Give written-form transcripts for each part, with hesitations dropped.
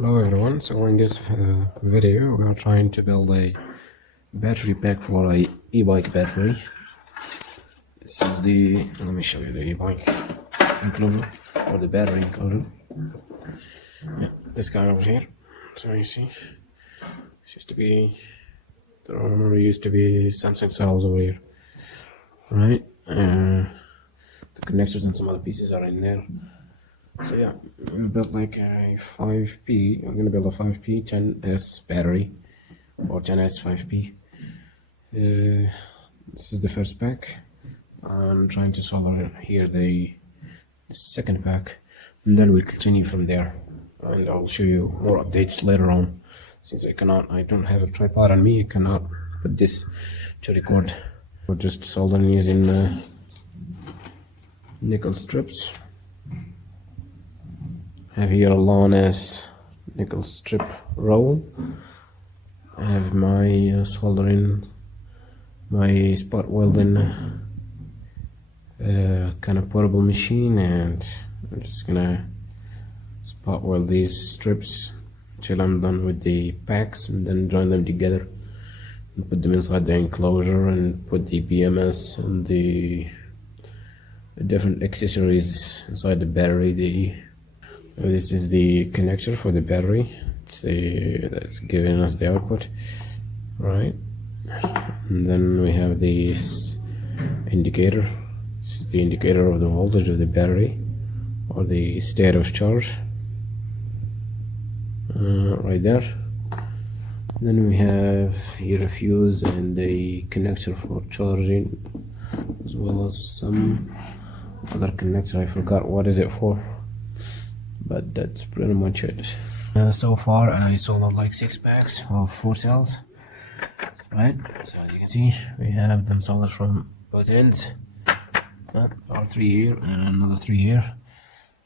Hello everyone, so in this video we are trying to build a battery pack for a e-bike battery. This is let me show you the e-bike enclosure or the battery enclosure. Yeah, this guy over here. So you see, it used to be, there used to be Samsung cells over here, right? The connectors and some other pieces are in there. So yeah, we built like a 5P. I'm gonna build a 5P 10S battery or 10S 5P. This is the first pack. I'm trying to solder here the second pack, and then we'll continue from there. And I'll show you more updates later on. Since I don't have a tripod on me, I cannot put this to record. We're just soldering using nickel strips. I have here a long ass nickel strip roll. I have my soldering, my spot welding kind of portable machine, and I'm just gonna spot weld these strips till I'm done with the packs, and then join them together and put them inside the enclosure and put the BMS and the different accessories inside the battery. This is the connector for the battery. That's giving us the output, right? And then we have this indicator. This is the indicator of the voltage of the battery or the state of charge, right there. Then we have here a fuse and a connector for charging, as well as some other connector. I forgot what is it for, but that's pretty much it. So far I soldered like 6 packs of 4 cells, right? So as you can see, we have them soldered from both ends, or 3 here and another 3 here.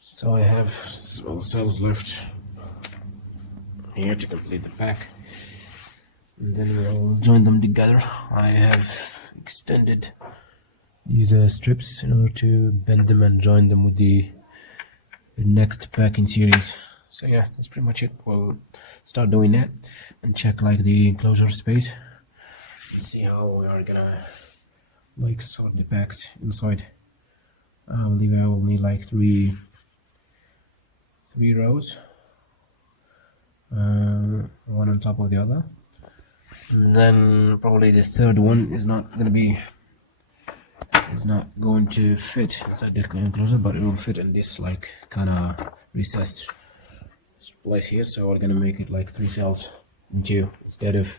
So I have small cells left here to complete the pack, and then we'll join them together. I have extended these strips in order to bend them and join them with the next pack in series. So yeah, that's pretty much it. We'll start doing that and check like the enclosure space and see how we are gonna like sort the packs inside. I believe I will need like three rows, one on top of the other, and then probably this third one is not going to fit inside the enclosure, but it will fit in this like kind of recessed place here. So we're gonna make it like 3 cells in 2 instead of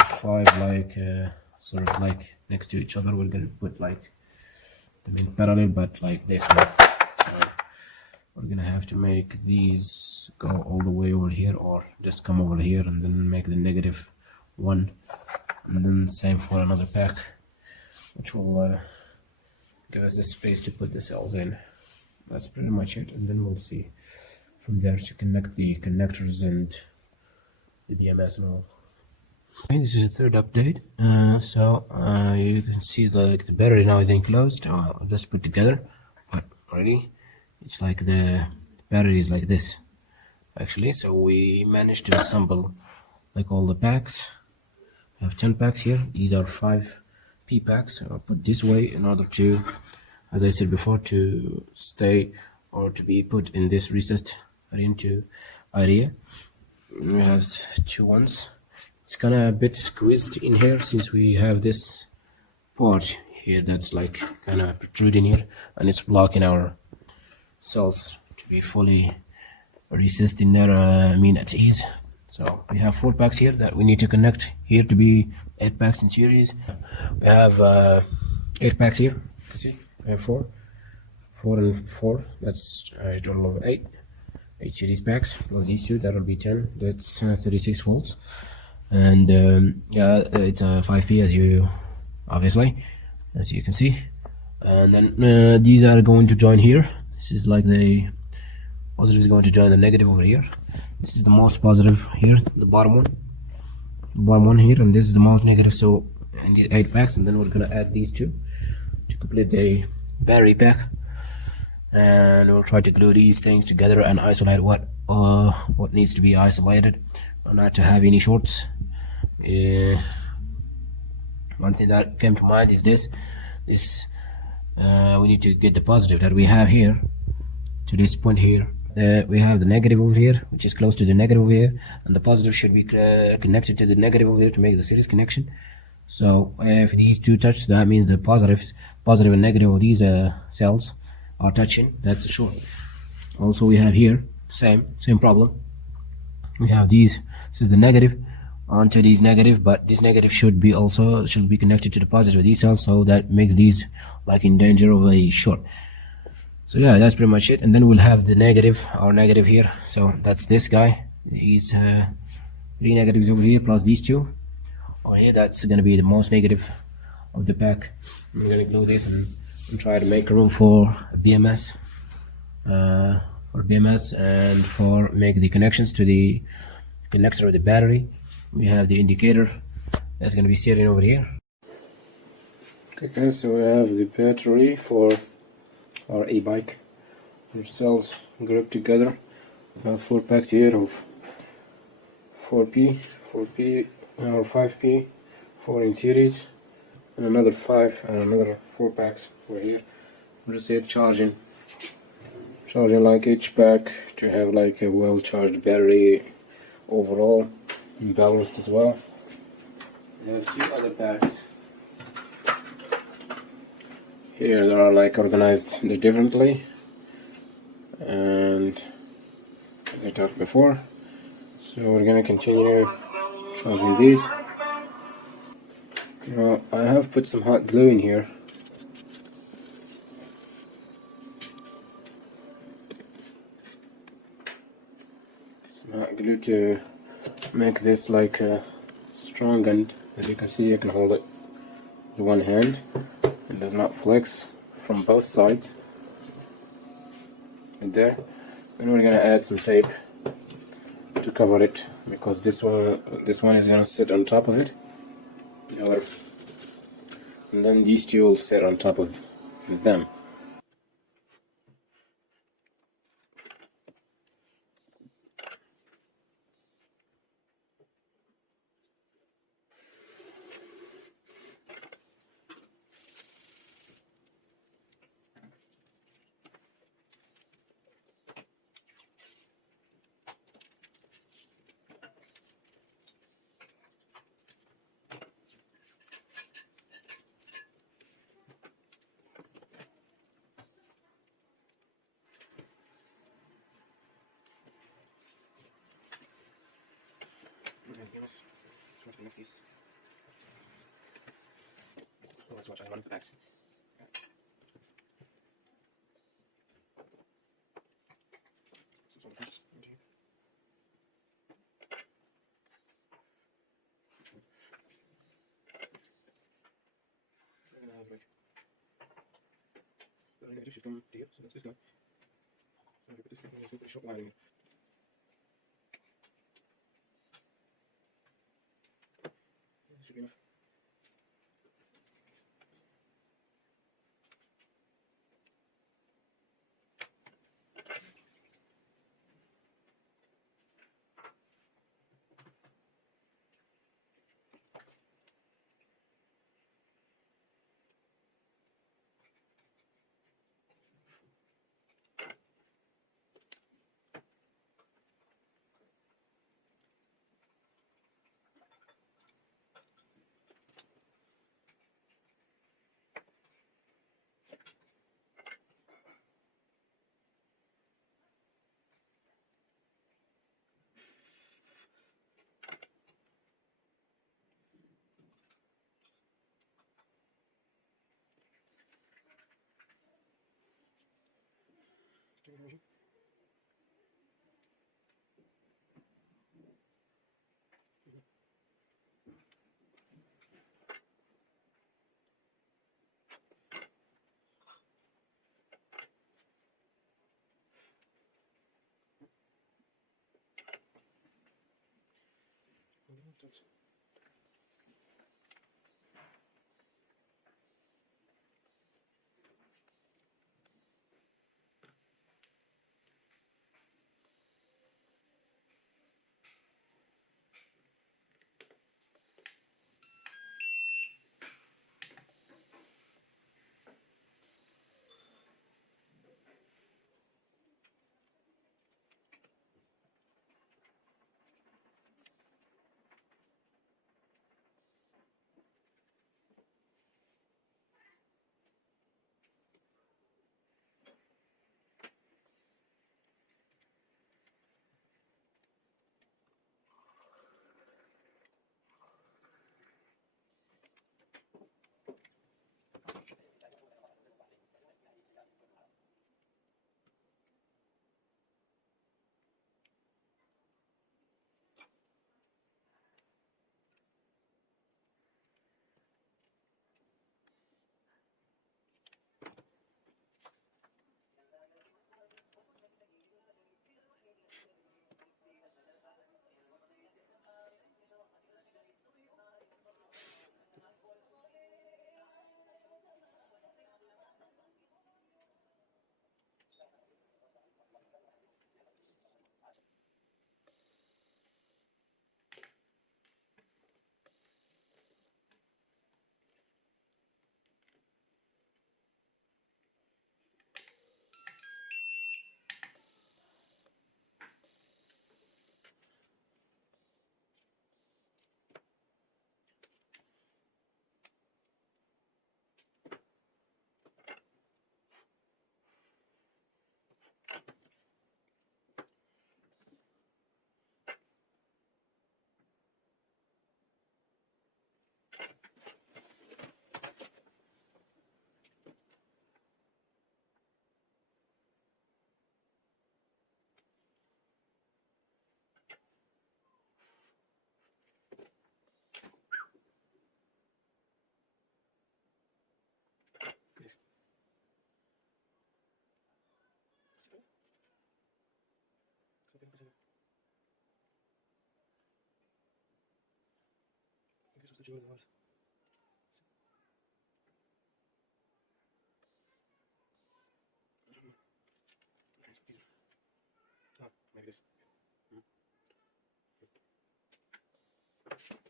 5, like sort of like next to each other. We're gonna put like them in parallel, but like this one. So we're gonna have to make these go all the way over here, or just come over here and then make the -1, and then same for another pack, which will give us the space to put the cells in. That's pretty much it, and then we'll see from there to connect the connectors and the BMS and all. Okay, this is the third update. You can see the battery now is enclosed. I'll just put together, but already it's like the battery is like this actually. So we managed to assemble like all the packs. I have 10 packs here. These are 5P packs. I'll put this way in order to, as I said before, to stay or to be put in this recessed area. We have 2 ones. It's kind of a bit squeezed in here since we have this part here that's like kind of protruding here, and it's blocking our cells to be fully recessed in there, at ease. So we have 4 packs here that we need to connect here to be 8 packs in series. We have 8 packs here. You see, we have 4 and 4. That's a total of 8 series packs plus these 2. That will be 10. That's 36 volts, and yeah, it's a 5P as you can see. And then these are going to join here. This is like the positive is going to join the negative over here. This is the most positive here, the bottom one here, and this is the most negative. So in these 8 packs, and then we're gonna add these 2 to complete the battery pack. and we'll try to glue these things together and isolate what needs to be isolated, not to have any shorts. One thing that came to mind is this we need to get the positive that we have here to this point here. We have the negative over here, which is close to the negative over here, and the positive should be connected to the negative over here to make the series connection. So if these two touch, that means the positive and negative of these cells are touching. That's sure. Also, we have here same problem. We have these. This is the negative onto these negative, but this negative should be connected to the positive of these cells, so that makes these like in danger of a short. So yeah, that's pretty much it. And then we'll have the negative, our negative here. So that's this guy. He's 3 negatives over here plus these 2 over here. That's gonna be the most negative of the pack. I'm gonna glue this and try to make room for BMS, and for make the connections to the connector of the battery. We have the indicator that's gonna be sitting over here. Okay guys, so we have the battery for our Ebike. Our cells grouped together. We have 4 packs here of 4P or 5P, 4 in series, and another 5 and another 4 packs over here. I'm just here charging like each pack to have like a well charged battery overall and balanced as well. We have 2 other packs here that are like organized differently, and as I talked before, so we're gonna continue charging these. Now I have put some hot glue in here. Some hot glue to make this like strong, and as you can see I can hold it with one hand. It does not flex from both sides. Right there. Then we're gonna add some tape to cover it, because this one is gonna sit on top of it, and then these 2 will sit on top of them. Let's watch one of the packs. Should come here, so that's this guy. So I put this in, put a short line in. Should be enough. Like this.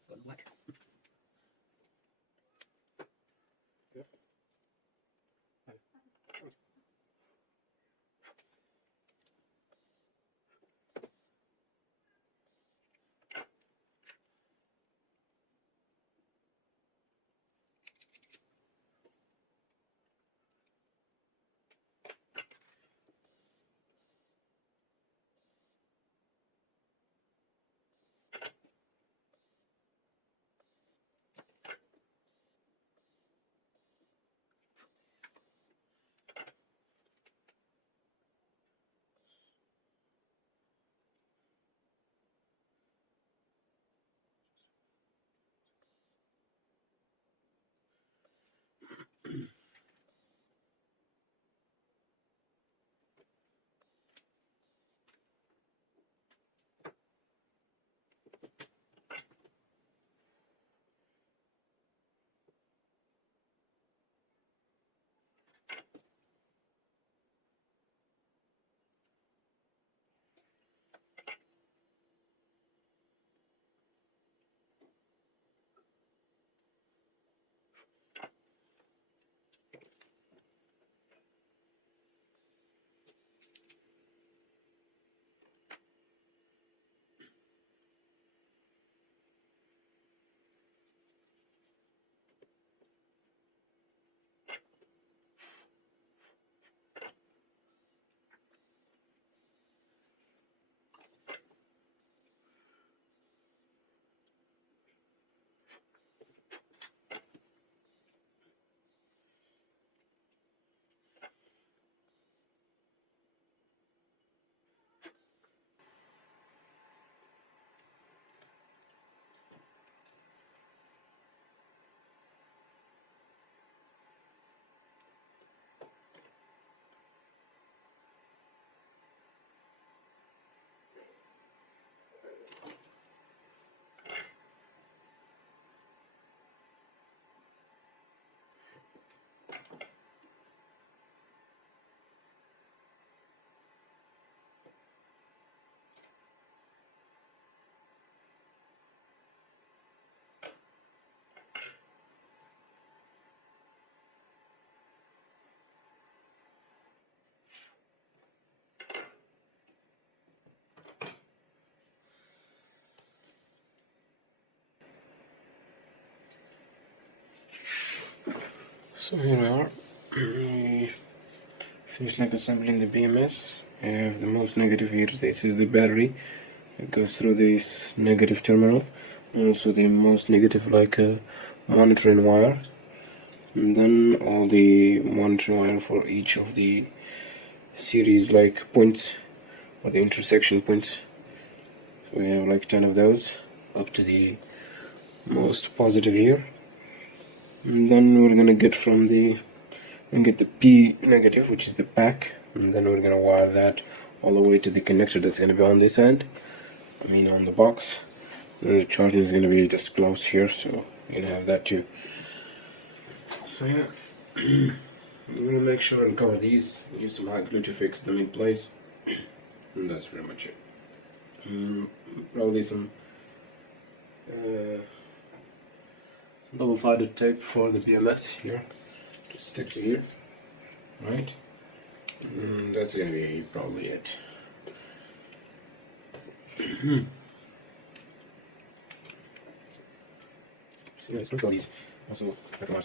Got black. Yeah. So here we are. We finished like assembling the BMS. I have the most negative here. This is the battery. It goes through this negative terminal. And also the most negative monitoring wire. And then all the monitoring wire for each of the series points or the intersection points. So we have like 10 of those up to the most positive here. And then we're gonna get the P negative, which is the pack, and then we're gonna wire that all the way to the connector that's gonna be on this end, on the box. And the charging is gonna be just close here, so you're gonna have that too. So yeah, we're gonna make sure and cover these, use some hot glue to fix them in place, and that's pretty much it. Probably some double-sided tape for the BMS here to stick to here, right? That's gonna be probably it. So let's look at these. Also, back on.